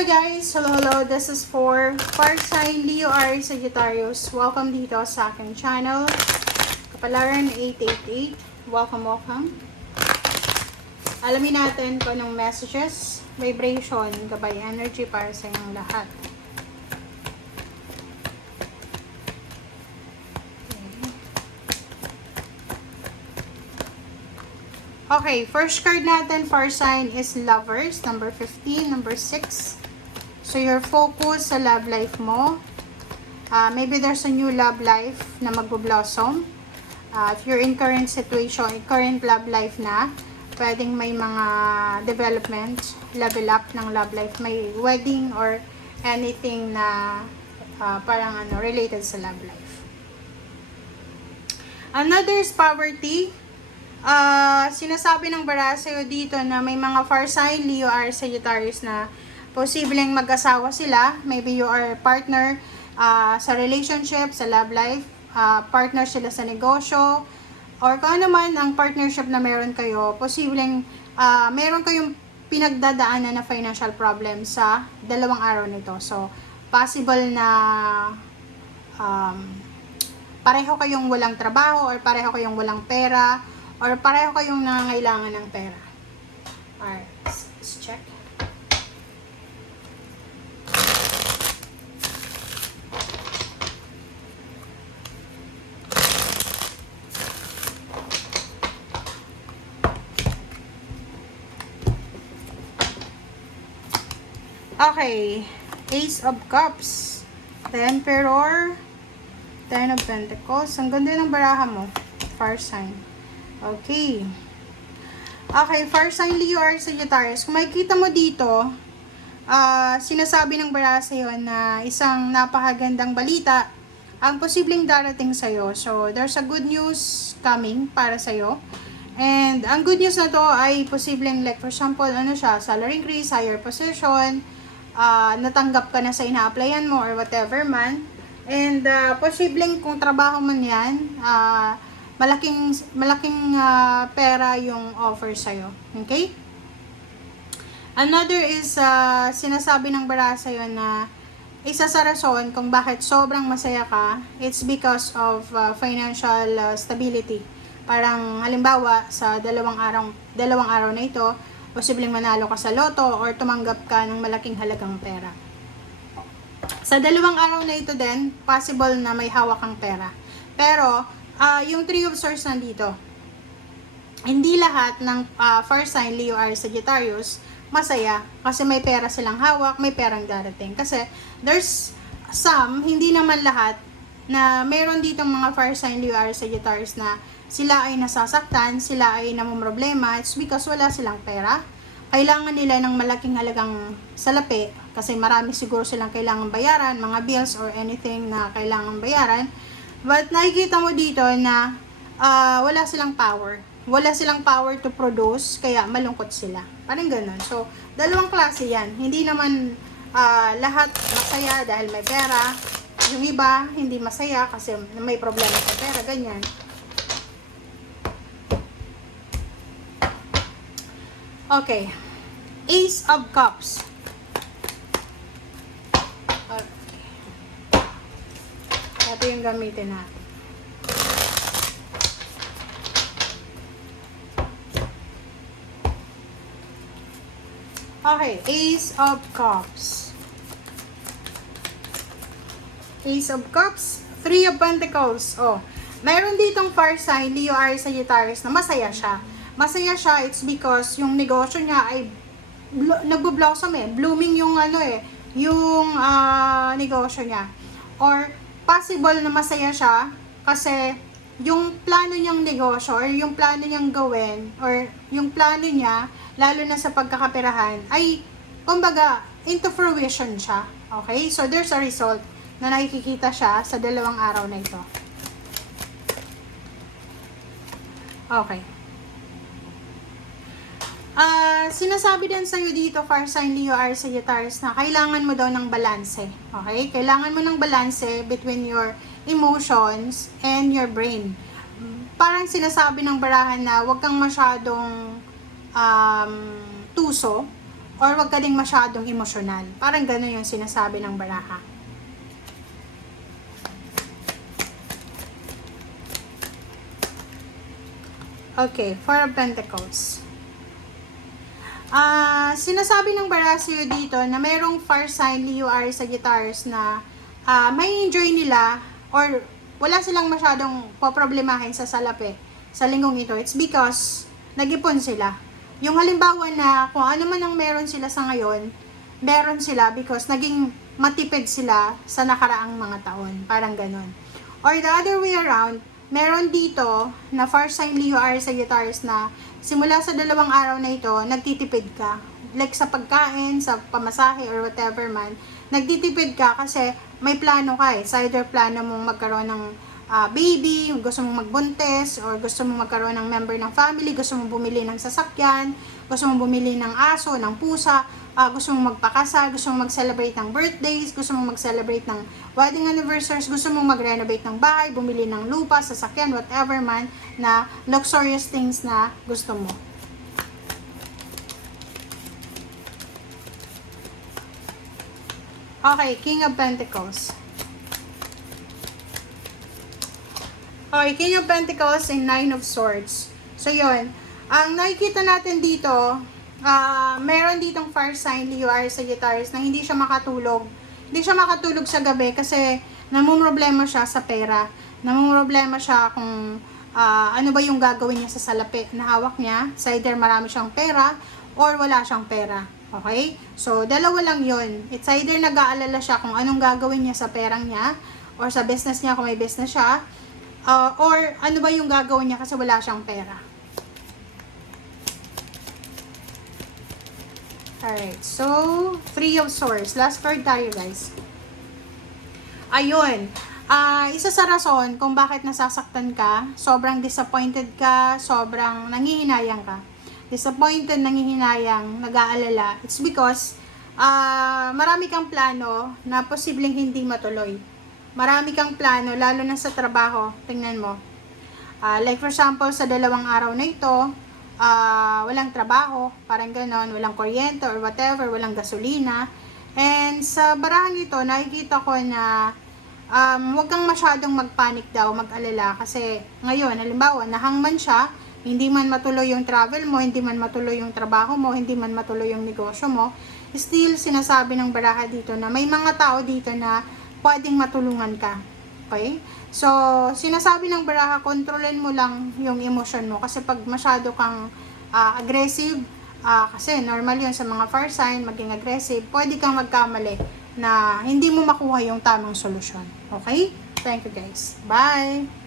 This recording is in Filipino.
Hello guys! Hello! This is for Fire Sign Leo Aries Sagittarius. Welcome dito sa aking channel. Kapalaran 888. Welcome. Alamin natin kung anong messages, vibration, gabay energy para sa inyong lahat. Okay, first card natin for sign is Lovers, number 15, number 6. So, your focus sa love life mo. Maybe there's a new love life na magbo-blossom. If you're in current situation, current love life na, pwedeng may mga development, level up ng love life. May wedding or anything na parang related sa love life. Another is poverty. Sinasabi ng baraha sa'yo dito na may mga fire sign, Leo, Aries, Sagittarius na posibleng mag-asawa sila. Maybe you are partner sa relationship, sa love life, partner sila sa negosyo, or kung ano man ang partnership na meron kayo, posibleng meron kayong pinagdadaanan na financial problem sa dalawang araw nito. So, possible na pareho kayong walang trabaho or pareho kayong walang pera, or pareho kayong nangangailangan ng pera. Alright, let's check. Okay, Ace of Cups, the Emperor, Ten of Pentacles. Ang ganda ng baraha mo, fire sign. Okay. Okay, fire sign Leo or Sagittarius. Kung makikita mo dito, sinasabi ng baraha sa'yo na isang napakagandang balita ang posibleng darating sa'yo. So, there's a good news coming para sa'yo. And, ang good news na to ay posibleng, like for example, salary increase, higher position, natanggap ka na sa ina-applyan mo or whatever man. And, posibleng kung trabaho man yan, malaking pera yung offer sa'yo. Okay? Another is, sinasabi ng baraha sa'yo na isa sa rason kung bakit sobrang masaya ka, it's because of financial stability. Parang halimbawa, sa dalawang araw na ito, posibleng manalo ka sa loto or tumanggap ka ng malaking halagang pera. Sa dalawang araw na ito din, possible na may hawak kang pera. Pero, yung Three of Swords nandito, hindi lahat ng fire sign, Leo, Aries, Sagittarius, masaya. Kasi may pera silang hawak, may perang darating. Kasi there's some, hindi naman lahat, na meron dito mga fire sign, Leo, Aries, Sagittarius na sila ay nasasaktan, sila ay namumroblema. It's because wala silang pera. Kailangan nila ng malaking halagang salapi kasi marami siguro silang kailangan bayaran, mga bills or anything na kailangan bayaran. But nakikita mo dito na wala silang power. Wala silang power to produce, kaya malungkot sila. Parang ganun. So, dalawang klase yan. Hindi naman lahat masaya dahil may pera. Yung iba, hindi masaya kasi may problema sa pera. Ganyan. Okay. Ace of Cups. Ito yung gamitin natin. Okay, Ace of Cups. Ace of Cups, Three of Pentacles. Oh, meron ditong fire sign, Leo, Aries, Sagittarius na masaya siya. Masaya siya, it's because yung negosyo niya ay nagbo-blossom blooming yung yung negosyo niya. Or possible na masaya siya kasi yung plano niyang negosyo or yung plano niyang gawin or yung plano niya, lalo na sa pagkakaperahan, ay kumbaga into fruition siya. Okay? So there's a result na nakikita siya sa dalawang araw na ito. Okay. Sinasabi din sa'yo dito, fire sign, Leo, Aries, Sagittarius, na kailangan mo daw ng balanse. Okay? Kailangan mo ng balanse between your emotions and your brain. Parang sinasabi ng barahan na huwag kang masyadong tuso or wag ka ding masyadong emosyonal. Parang gano'n yung sinasabi ng baraha. Okay, Four of Pentacles. Sinasabi ng baraha sa'yo dito na mayroong fire sign, Leo, Aries, Sagittarius na may enjoy nila or wala silang masyadong poproblemahin sa salapi sa linggong ito. It's because nag-ipon sila. Yung halimbawa na kung ano man ang meron sila sa ngayon, meron sila because naging matipid sila sa nakaraang mga taon. Parang ganon. Or the other way around, meron dito na fire sign, Leo, Aries, Sagittarius na simula sa 2 araw na ito, nagtitipid ka. Like sa pagkain, sa pamasahe, or whatever man, nagtitipid ka kasi may plano ka eh. Sa either plano mong magkaroon ng baby, gusto mong magbuntis, or gusto mong magkaroon ng member ng family, gusto mong bumili ng sasakyan, gusto mong bumili ng aso, ng pusa, gusto mong magpakasal, gusto mong mag-celebrate ng birthdays, gusto mong mag-celebrate ng wedding anniversaries, gusto mong mag-renovate ng bahay, bumili ng lupa, sasakyan, whatever man na luxurious things na gusto mo. Okay, King of Pentacles. Okay, King of Pentacles and Nine of Swords. So, yun. Ang nakikita natin dito, meron ditong fire sign, Leo, Aries, Sagittarius, na hindi siya makatulog. Hindi siya makatulog sa gabi kasi namumroblema siya sa pera. Namumroblema siya kung ano ba yung gagawin niya sa salapi na hawak niya. Sa either marami siyang pera or wala siyang pera. Okay? So, dalawa lang yun. It's either nag-aalala siya kung anong gagawin niya sa perang niya or sa business niya kung may business siya. Or ano ba yung gagawin niya kasi wala siyang pera. Alright, so Three of Swords. Last card tayo, guys. Ayun. Isa sa rason kung bakit nasasaktan ka, sobrang disappointed ka, sobrang nangihinayang ka. Disappointed, nangihinayang, nag-aalala. It's because marami kang plano na posibleng hindi matuloy. Marami kang plano, lalo na sa trabaho. Tingnan mo. Like for example, sa 2 araw na ito, walang trabaho, parang ganon, walang kuryente or whatever, walang gasolina. And sa barahang ito, nakikita ko na huwag kang masyadong magpanic daw, mag-alala. Kasi ngayon, halimbawa, nahangman siya, hindi man matuloy yung travel mo, hindi man matuloy yung trabaho mo, hindi man matuloy yung negosyo mo, still sinasabi ng baraha dito na may mga tao dito na pwedeng matulungan ka. Okay? So, sinasabi ng baraha, kontrolin mo lang yung emosyon mo. Kasi pag masyado kang aggressive, kasi normal yun sa mga fire sign, maging aggressive, pwede kang magkamali na hindi mo makuha yung tamang solusyon. Okay? Thank you, guys. Bye!